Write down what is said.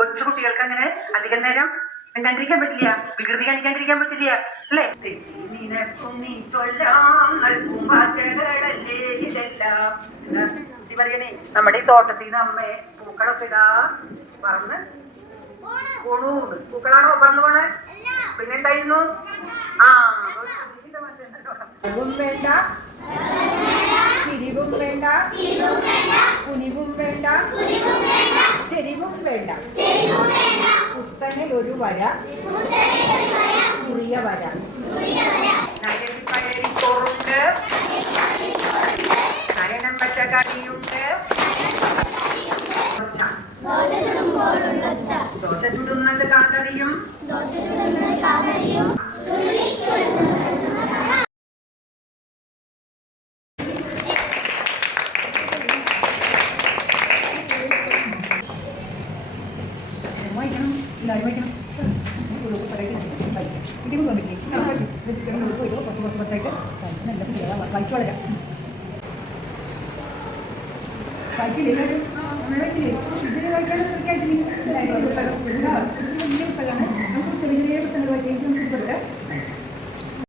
കൊച്ചു കുട്ടികൾക്ക് അങ്ങനെ അധികം നേരം കണ്ടിരിക്കാൻ പറ്റില്ല, വികൃതി കാണിക്കാണ്ടിരിക്കാൻ പറ്റില്ല അല്ലേ? പറയണേ നമ്മുടെ ഈ തോട്ടത്തിൽ നിന്ന് അമ്മയെ പൂക്കളൊക്കെ ഇതാ പറന്ന് പോണൂന്ന്. പൂക്കളാണോ പറന്നു പോണേ? പിന്നെ എന്തായിരുന്നു? വേണ്ട, തിരിവും വേണ്ട, കുനിവും വേണ്ട, ചെരിവും വേണ്ട, കുത്തനെ ഒരു വര, കുറിയ വര. ചോറുണ്ട്, കരണം വെച്ച കറിയുണ്ട്, ദോശ ചുടുന്നത് കാതറിയും. കഴിക്കില്ലേ ഇതിന് കഴിക്കാൻ പുസ്തകമാണ്.